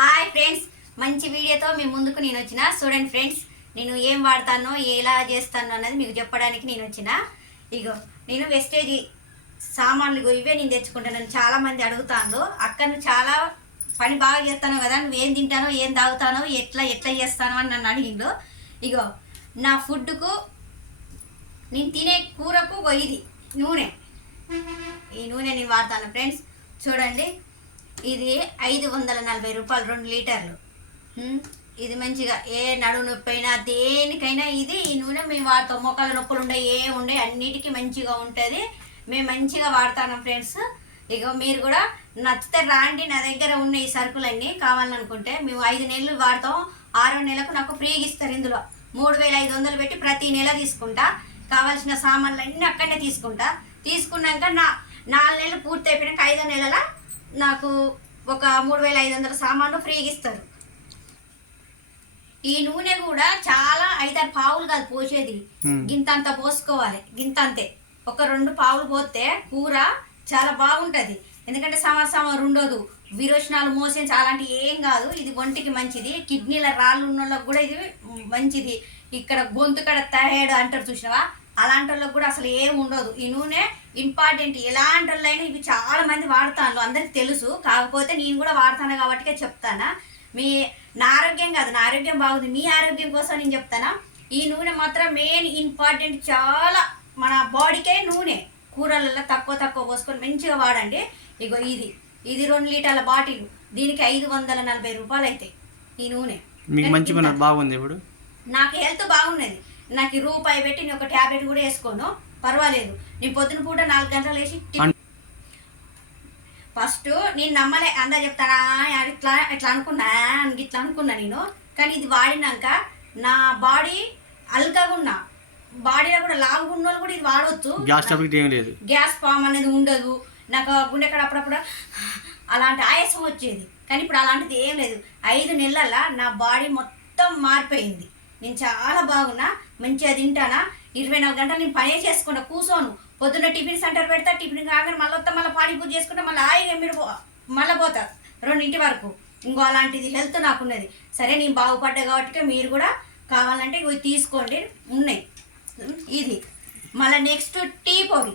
Hi friends మంచి వీడియోతో మీ ముందుకు నేను వచ్చిన. చూడండి ఫ్రెండ్స్ నేను ఏం వాడతానో ఎలా చేస్తానో అన్నది మీకు చెప్పడానికి నేను వచ్చిన. ఇగో నేను వెస్టేజ్ సామాన్లు ఇవే నేను తెచ్చుకుంటాను. చాలా మంది అడుగుతాను అక్కడ చాలా పని బాగా చేస్తాను కదా నువ్వు ఏం తింటానో ఏం తాగుతానో ఎట్లా ఎట్లా చేస్తానో అని నన్ను అడిగిండు ఇగో నా ఫుడ్కు నేను తినే కూరకు ఇది నూనె. ఈ నూనె నేను వాడతాను ఫ్రెండ్స్ చూడండి. ఇది ఐదు వందల నలభై రూపాయలు రెండు లీటర్లు. ఇది మంచిగా ఏ నడుము నొప్పి అయినా దేనికైనా ఇది ఈ నూనె మేము వాడతాం. మొక్కల నొప్పులు ఉండే ఏ ఉండే అన్నిటికీ మంచిగా ఉంటుంది. మేము మంచిగా వాడతాను ఫ్రెండ్స్. ఇక మీరు కూడా నచ్చితే రాండి నా దగ్గర ఉన్న ఈ సరుకులన్నీ కావాలనుకుంటే మేము ఐదు నెలలు వాడతాం. ఆరో నెలకు నాకు ఫ్రీగా ఇస్తారు ఇందులో. మూడు వేల ఐదు వందలు పెట్టి ప్రతి నెల తీసుకుంటా. కావాల్సిన సామాన్లు అన్నీ అక్కడనే తీసుకుంటా. తీసుకున్నాక నా నాలుగు నెలలు పూర్తి అయిపోయినాక ఐదో నెలల నాకు ఒక మూడు వేల ఐదు వందల సామాన్లు ఫ్రీగా ఇస్తారు. ఈ నూనె కూడా చాలా ఐదారు పావులు కాదు పోసేది. గింతంత పోసుకోవాలి. గింతంతే. ఒక రెండు పావులు పోతే కూర చాలా బాగుంటది. ఎందుకంటే సమర్ ఉండదు విరోచనాలు మోషన్ అలాంటి ఏం కాదు. ఇది ఒంటికి మంచిది. కిడ్నీల రాళ్ళు ఉన్న వాళ్ళకి కూడా ఇది మంచిది. ఇక్కడ గొంతు కడ తయాడు అంటారు చూసినావా? అలాంటి వాళ్ళకి కూడా అసలు ఏం ఉండదు. ఈ నూనె ఇంపార్టెంట్ ఎలాంటి వాళ్ళైనా ఇవి చాలా మంది వాడతాను అందరికి తెలుసు. కాకపోతే నేను కూడా వాడతాను కాబట్టికే చెప్తానా? మీ నా ఆరోగ్యం కాదు. నా ఆరోగ్యం బాగుంది. మీ ఆరోగ్యం కోసం నేను చెప్తానా? ఈ నూనె మాత్రం మెయిన్ ఇంపార్టెంట్ చాలా. మన బాడీకే నూనె. కూరలలో తక్కువ తక్కువ పోసుకొని మంచిగా వాడండి. ఇగో ఇది. ఇది రెండు లీటర్ల బాటిల్. దీనికి ఐదు వందల నలభై రూపాయలు అవుతాయి ఈ నూనె. మీకు మంచి బాగుంది ఇప్పుడు? నాకు హెల్త్ బాగున్నది. నాకు ఈ రూపాయి పెట్టి నేను ఒక ట్యాబ్లెట్ కూడా వేసుకోను. పర్వాలేదు. నేను పొద్దున పూట నాలుగు గంటలు వేసి ఫస్ట్ నేను నమ్మలే అందా చెప్తానా అని ఇట్లా ఇట్లా అనుకున్నా అని ఇట్లా అనుకున్నా నేను. కానీ ఇది వాడినాక నా బాడీ అల్కగా ఉన్నా. బాడీలో కూడా లావుగా ఉన్న వాళ్ళు కూడా ఇది వాడవచ్చు గ్యాస్ ఏం లేదు. గ్యాస్ ఫామ్ అనేది ఉండదు. నాకు గుండె కాడ అప్పుడప్పుడు అలాంటి ఆయాసం వచ్చేది. కానీ ఇప్పుడు అలాంటిది ఏం లేదు. ఐదు నెలల నా బాడీ మొత్తం మారిపోయింది. నేను చాలా బాగున్నా మంచిగా తింటానా? ఇరవై నాలుగు గంటలు నేను పనే చేసుకుంటా కూర్చోను పొద్దున్న టిఫిన్ సెంటర్ పెడతా టిఫిన్ కాగానే మళ్ళీ వస్తా మళ్ళీ పాడి పూజ చేసుకుంటా మళ్ళీ హాయిగా మీరు మళ్ళీ పోతా రెండింటి వరకు. ఇంకో అలాంటిది హెల్త్ నాకున్నది. సరే నేను బాగుపడ్డా కాబట్టి మీరు కూడా కావాలంటే ఇవి తీసుకోండి. ఉన్నాయి. ఇది. మళ్ళీ నెక్స్ట్ టీ పొడి.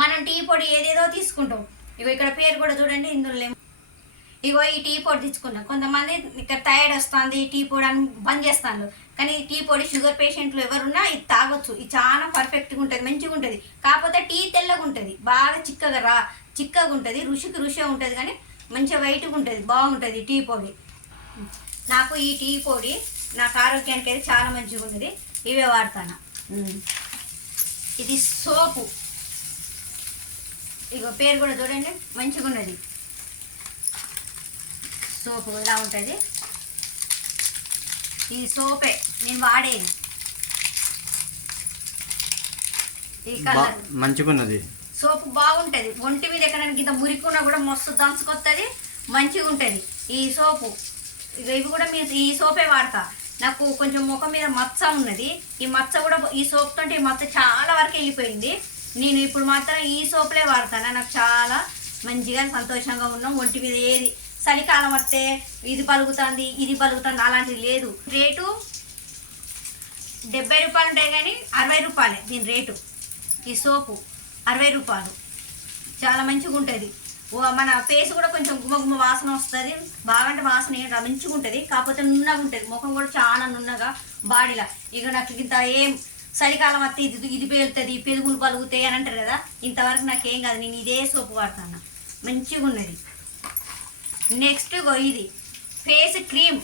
మనం టీ పొడి ఏదేదో తీసుకుంటాం. ఇగో ఇక్కడ పేరు కూడా చూడండి ఇందులో ఇగో ఈ టీ పొడి తెచ్చుకున్నాం కొంతమంది ఇక్కడ థైరాయిడ్ వస్తుంది టీ పొడి అని బంద్ చేస్తాను కానీ టీ పొడి షుగర్ పేషెంట్లు ఎవరున్నా ఇది తాగొచ్చు. ఇది చాలా పర్ఫెక్ట్గా ఉంటుంది మంచిగా ఉంటుంది. కాకపోతే టీ తెల్లగా ఉంటుంది. బాగా చిక్కగా రా చిక్కగా ఉంటుంది రుచికి రుచి ఉంటుంది కానీ మంచిగా వైట్గా ఉంటుంది బాగుంటుంది టీ పొడి. నాకు ఈ టీ పొడి నాకు ఆరోగ్యానికి అయితే చాలా మంచిగా ఉంటుంది. ఇవే వాడతాను. ఇది సోపు. ఇగో పేరు కూడా చూడండి మంచిగా ఉన్నది సోపు ఇలా ఉంటుంది? ఈ సోపే నేను వాడేది ఈ కలర్. మంచిగా ఉన్నది సోపు బాగుంటుంది. ఒంటి మీద ఎక్కడ ఇంత మురికున్నా కూడా మస్తు దంచుకొస్తుంది మంచిగా ఉంటుంది ఈ సోపు. ఇవి కూడా మీరు ఈ సోపే వాడతా. నాకు కొంచెం ముఖం మీద మచ్చ ఉన్నది. ఈ మచ్చ కూడా ఈ సోప్ తోటి ఈ మచ్చ చాలా వరకు వెళ్ళిపోయింది. నేను ఇప్పుడు మాత్రం ఈ సోపులే వాడతాను. నాకు చాలా మంచిగా సంతోషంగా ఉన్నాం. ఒంటి మీద ఏది చలికాలం వస్తే ఇది పలుకుతుంది ఇది పలుకుతుంది అలాంటిది లేదు. రేటు డెబ్బై రూపాయలు ఉంటాయి కానీ అరవై రూపాయలే దీని రేటు. ఈ సోపు అరవై రూపాయలు. చాలా మంచిగా ఉంటుంది మన ఫేస్ కూడా కొంచెం గుమ్మ గుమ్మ వాసన వస్తుంది. బాగంటే వాసన ఏంటో మంచిగా ఉంటుంది కాకపోతే నున్నగా ఉంటుంది ముఖం కూడా చాలా నున్నగా బాడీలో. ఇక నాకు ఇంత ఏం చలికాలం వస్తే ఇది ఇది పేలుతుంది పెరుగులు పలుగుతాయి అని అంటారు కదా ఇంతవరకు నాకేం కాదు. నేను ఇదే సోపు వాడతాను మంచిగా ఉన్నది నెక్స్ట్ ఇది. Face cream.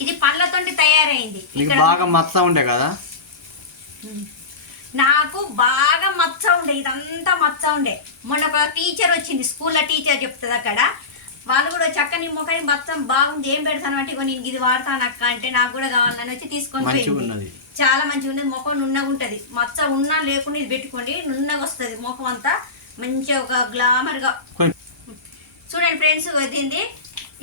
ఇది పండ్లతోటి తయారైంది. బాగా మచ్చ ఉండే కదా? నాకు బాగా మచ్చ ఉండే. ఇదంతా మచ్చ ఉండే. మొన్న ఒక టీచర్ వచ్చింది. స్కూల్లో టీచర్ చెప్తుంది అక్కడ. వాళ్ళు కూడా చక్కని ముఖం మొత్తం బాగుంది. ఏం పెడతాను అంటే నేను ఇది వాడతాను అక్క అంటే నాకు కూడా కావాలని వచ్చి తీసుకొని చాలా మంచిగా ఉన్నది. ముఖం నున్నగా ఉంటుంది. మచ్చ ఉన్నా లేకుండా ఇది పెట్టుకోండి. నున్నగా వస్తుంది. ముఖం అంతా మంచిగా ఒక గ్లామర్గా. చూడండి ఫ్రెండ్స్ వదింది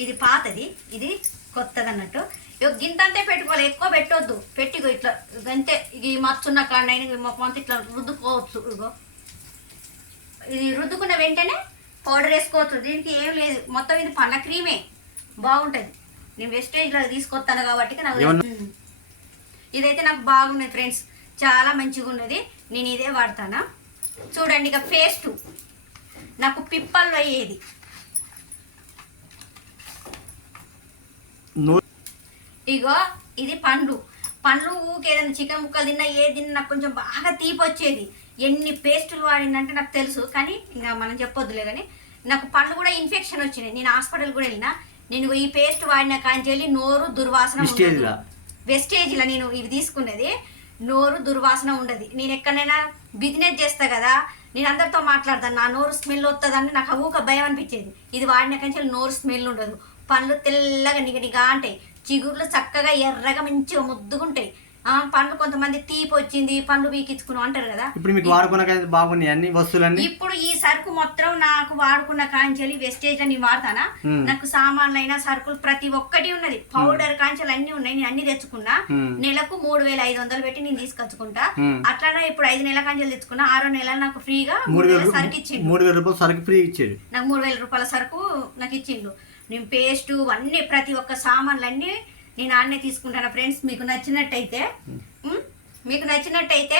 ఇది పాతది. ఇది కొత్తది అన్నట్టు ఇగో గింతంతే పెట్టుకోవాలి. ఎక్కువ పెట్టొద్దు. పెట్టిగో ఇట్లా. అంతే ఈ మచ్చున్న కాడైనా అంతా ఇట్లా రుద్దుకోవచ్చు. ఇగో. ఇది రుద్దుకున్న వెంటనే పౌడర్ వేసుకోవచ్చు. దీనికి ఏం లేదు. మొత్తం ఇది పండ్ల క్రీమే. బాగుంటుంది. నేను వెస్టేజ్లో తీసుకొస్తాను కాబట్టి నాకు. ఇదైతే నాకు బాగున్నది ఫ్రెండ్స్. చాలా మంచిగా ఉన్నది. నేను ఇదే వాడతానా? చూడండి ఇక పేస్ట్. నాకు పిప్పల్లో అయ్యేది నూ ఇగో ఇది పండ్లు. పండ్లు ఊకే ఏదైనా చికెన్ ముక్కలు తిన్నా ఏ తిన్నా నాకు కొంచెం బాగా తీపి వచ్చేది. ఎన్ని పేస్టులు వాడిందంటే నాకు తెలుసు కానీ ఇంకా మనం చెప్పొద్దులే కానీ నాకు పండ్లు కూడా ఇన్ఫెక్షన్ వచ్చినాయి. నేను హాస్పిటల్ కూడా వెళ్ళినా నేను ఈ పేస్ట్ వాడిన కాంచెల్లి నోరు దుర్వాసన. విస్టేజ్లా? నేను ఇది తీసుకున్నది. నోరు దుర్వాసన ఉండదు. నేను ఎక్కడైనా బిజినెస్ చేస్తా కదా నేను అందరితో మాట్లాడతాను. నా నోరు స్మెల్ వస్తుందని నాకు ఊక భయం అనిపించేది. ఇది వాడిన కంచెలు నోరు స్మెల్ ఉండదు. పండ్లు తెల్లగా నిగనిగా అంటాయి చిగుర్లు చక్కగా ఎర్రగా మంచిగా ముద్దుగుంటాయి. ఆ, పండ్లు కొంతమంది తీపి వచ్చింది పండ్లు పీకించుకున్నాం అంటారు కదా. ఇప్పుడు మీకు వాడుకున్నాక బాగున్నాయి అన్ని వస్తువులన్నీ? ఇప్పుడు ఈ సరుకు మొత్తం నాకు వాడుకున్న కాంచెలి వెస్టేజ్ అని వాడతానా. నాకు సామాన్లు అయినా సరుకులు ప్రతి ఒక్కటి ఉన్నది. పౌడర్ కాంచెలు అన్ని ఉన్నాయి నేను అన్ని తెచ్చుకున్నా. నెలకు మూడు వేల ఐదు వందలు పెట్టి నేను తీసుకొచ్చుకుంటా. అట్లానే ఇప్పుడు ఐదు నెలల కాంచెలు తెచ్చుకున్నా ఆరో నెలలు నాకు ఫ్రీగా మూడు వేల సరుకు ఇచ్చిండు. మూడు వేల రూపాయలు సరుకు ఫ్రీ ఇచ్చేది నాకు మూడు వేల రూపాయల సరుకు నాకు ఇచ్చిండు. నేను పేస్ట్ అన్ని ప్రతి ఒక్క సామాన్లు అన్నీ నేను ఆడనే తీసుకుంటాను ఫ్రెండ్స్. మీకు నచ్చినట్టయితే మీకు నచ్చినట్టయితే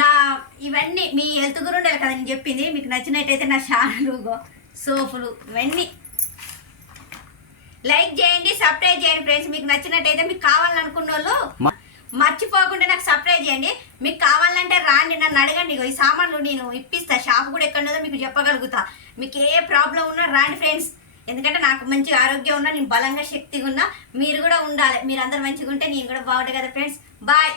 నా ఇవన్నీ మీ హెల్త్ గురి ఉండాలి కదా నేను చెప్పింది. మీకు నచ్చినట్టయితే నా ఛానల్ సోపులు ఇవన్నీ. లైక్ చేయండి సబ్స్క్రైబ్ చేయండి ఫ్రెండ్స్. మీకు నచ్చినట్టయితే మీకు కావాలనుకున్న వాళ్ళు మర్చిపోకుండా నాకు సబ్స్క్రైబ్ చేయండి. మీకు కావాలంటే రాండి నన్ను అడగండి. ఈ సామాన్లు నేను ఇప్పిస్తా. షాప్ కూడా ఎక్కడున్నదో మీకు చెప్పగలుగుతా. మీకు ఏ ప్రాబ్లం ఉన్నా రాండి ఫ్రెండ్స్. ఎందుకంటే నాకు మంచి ఆరోగ్యం ఉన్నా నేను బలంగా శక్తిగా ఉన్నా మీరు కూడా ఉండాలి. మీరు అందరు మంచిగా ఉంటే నేను కూడా బాగుంటాయి కదా ఫ్రెండ్స్ బాయ్